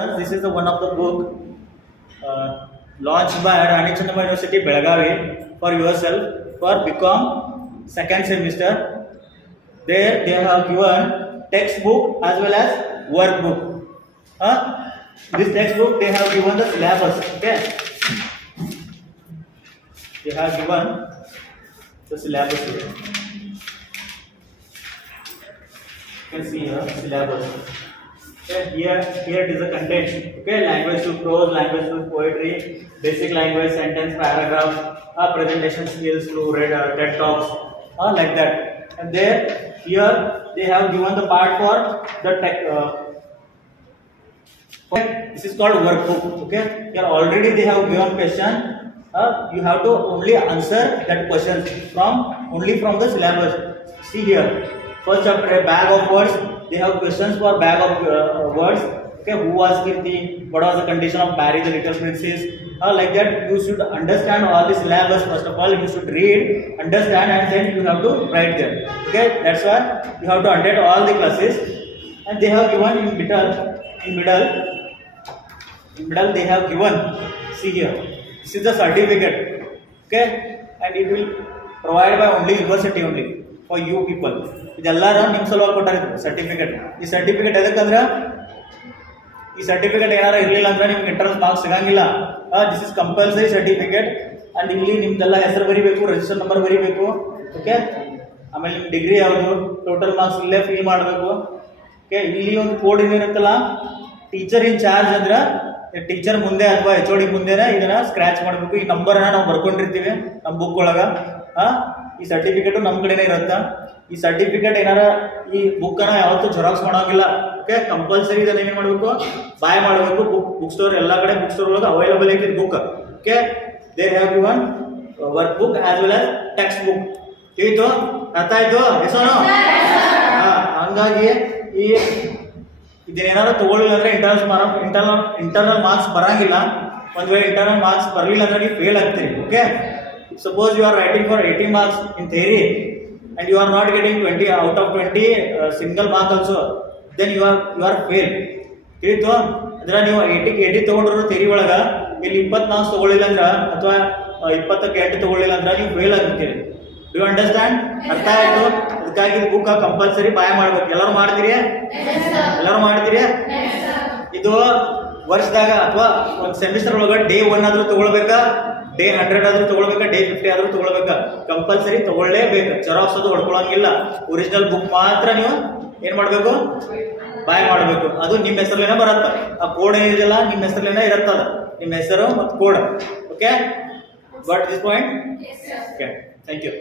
This is the one of the book launched by Rani Chennamma University, Belagavi for yourself for BCom second semester. There they have given textbook as well as workbook. This textbook they have given the syllabus. Okay, they have given the syllabus here. You can see here syllabus. Okay, here it is the content. Okay, language to prose, language to poetry, basic language, sentence, paragraph, presentation skills through TED talks, like that. And there here they have given the part for the tech. Okay, this is called workbook. Okay, here already they have given question. You have to only answer that question only from the syllabus. See here, first chapter, a bag of words. They have questions for bag of words. Okay, who was Kirti? What was the condition of Barry the Little Princess? Like that, you should understand all the syllabus. First of all, you should read, understand, and then you have to write them. Okay, that's why you have to attend all the classes. And they have given in middle they have given. See here, this is the certificate. Okay, and it will provided by only university only for you people. ಇದೆಲ್ಲರೂ ನಿಮ್ಮ ಸಲುವಾಗಿ ಕೊಟ್ಟಾರೆ certificate. ಈ certificate ಎದಕ್ಕಂದ್ರೆ ಈ certificate ಏನಾರ ಇರಲಿಲ್ಲ ಅಂದ್ರೆ ನಿಮ್ಗೆ internal marks ಸಿಗಂಗಿಲ್ಲ. This is compulsory certificate. And ಇಲ್ಲಿ ನಿಮ್ದೆಲ್ಲ ಹೆಸರು ಬರೀಬೇಕು, ರಿಜಿಸ್ಟರ್ ನಂಬರ್ ಬರೀಬೇಕು. ಓಕೆ, ಆಮೇಲೆ ನಿಮ್ಮ ಡಿಗ್ರಿ ಯಾವುದು, ಟೋಟಲ್ ಮಾರ್ಕ್ಸ್ ಇಲ್ಲೇ ಫಿಲ್ ಮಾಡಬೇಕು. ಓಕೆ, ಇಲ್ಲಿ ಒಂದು ಕೋಡ್ ಏನಿರುತ್ತಲ್ಲ, ಟೀಚರ್ ಇನ್ ಚಾರ್ಜ್ ಅಂದ್ರೆ ಟೀಚರ್ ಮುಂದೆ ಅಥವಾ HOD ಮುಂದೆನೇ ಇದನ್ನ ಸ್ಕ್ರಾಚ್ ಮಾಡಬೇಕು. ಈ ನಂಬರ್ನ ನಾವು ಬರ್ಕೊಂಡಿರ್ತೀವಿ ನಮ್ಮ ಬುಕ್ ಒಳಗ. ಈ ಸರ್ಟಿಫಿಕೇಟು ನಮ್ಮ ಕಡೆನೇ ಇರುತ್ತಾ. ಈ ಸರ್ಟಿಫಿಕೇಟ್ ಏನಾರ ಈ ಬುಕ್ಕನ್ನ ಯಾವತ್ತೂ ಜೆರಾಕ್ಸ್ ಮಾಡೋಂಗಿಲ್ಲ. ಓಕೆ, ಕಂಪಲ್ಸರಿ ಇದನ್ನ ಏನ್ ಮಾಡಬೇಕು, ಬಾಯ್ ಮಾಡಬೇಕು. ಬುಕ್ ಸ್ಟೋರ್ ಎಲ್ಲ ಕಡೆ ಬುಕ್ ಸ್ಟೋರ್ ಒಳಗೆ ಅವೈಲೇಬಲ್ ಐತಿ book. Okay, there have given workbook as well as textbook. ತಿಳಿತು? ಅರ್ಥ ಆಯ್ತು? ಎಸೋನು? ಹಂಗಾಗಿ ಈ ಇದನ್ನೇನಾದ್ರು ತಗೊಳ್ಳಿಲ್ಲ ಅಂದ್ರೆ ಇಂಟರ್ನಲ್ ಮಾರ್ಕ್ಸ್ ಬರಂಗಿಲ್ಲ. ಒಂದ್ ವೇಳೆ ಇಂಟರ್ನಲ್ ಮಾರ್ಕ್ಸ್ ಬರಲಿಲ್ಲ ಅಂದ್ರೆ ನೀವು ಫೇಲ್ ಆಗ್ತೀರಿ. Okay, suppose you are writing for 80 marks in theory and you are not getting 20 out of 20 single mark also, then you are fail. ತಿಳಿತು? ಅಂದ್ರೆ ನೀವು 80 ತಗೊಂಡ್ರು ಥಿಯರಿ ಒಳಗ ಇಲ್ಲಿ 20 ಮಾರ್ಕ್ಸ್ ತಗೊಳ್ಳಿಲ್ಲ ಅಂದ್ರ ಅಥವಾ 20ಕ್ಕೆ 8 ತಗೊಳ್ಳಿಲ್ಲ ಅಂದ್ರೆ ನೀವು ಫೇಲ್ ಆಗ್ತೀರಿ. Do you understand? ಅರ್ಥ ಆಯ್ತು? ಅದಕ್ಕಾಗಿ ಬುಕ್ ಕಂಪಲ್ಸರಿ ಬಾಯ್ ಮಾಡ್ಬೇಕು. ಎಲ್ಲರೂ ಮಾಡ್ತೀರಿ? ಇದು ವರ್ಷದಾಗ ಅಥವಾ ಒಂದು ಸೆಮಿಸ್ಟರ್ ಒಳಗ ಡೇ 1 ಆದ್ರೂ ತಗೊಳ್ಬೇಕಾ, ಡೇ 100 ಆದ್ರೂ ತಗೊಳ್ಬೇಕಾ, ಡೇ 50 ಆದ್ರೂ ತಗೊಳ್ಬೇಕಾ, ಕಂಪಲ್ಸರಿ ತಗೊಳ್ಳೇಬೇಕು. ಜೆರಾಕ್ಸ್ ಅದು ಹೊಡ್ಕೊಳಂಗಿಲ್ಲ. ಒರಿಜಿನಲ್ ಬುಕ್ ಮಾತ್ರ ನೀವು ಏನ್ ಮಾಡ್ಬೇಕು, ಬಾಯ್ ಮಾಡಬೇಕು. ಅದು ನಿಮ್ಮ ಹೆಸರಲ್ಲೇನೆ ಬರತ್ತ. ಆ ಕೋಡ್ ಏನಿದೆಯಲ್ಲ ನಿಮ್ಮ ಹೆಸರಲ್ಲೇನೆ ಇರತ್ತದ, ನಿಮ್ಮ ಹೆಸರು ಮತ್ತು code. Okay, got this point? Okay, thank you.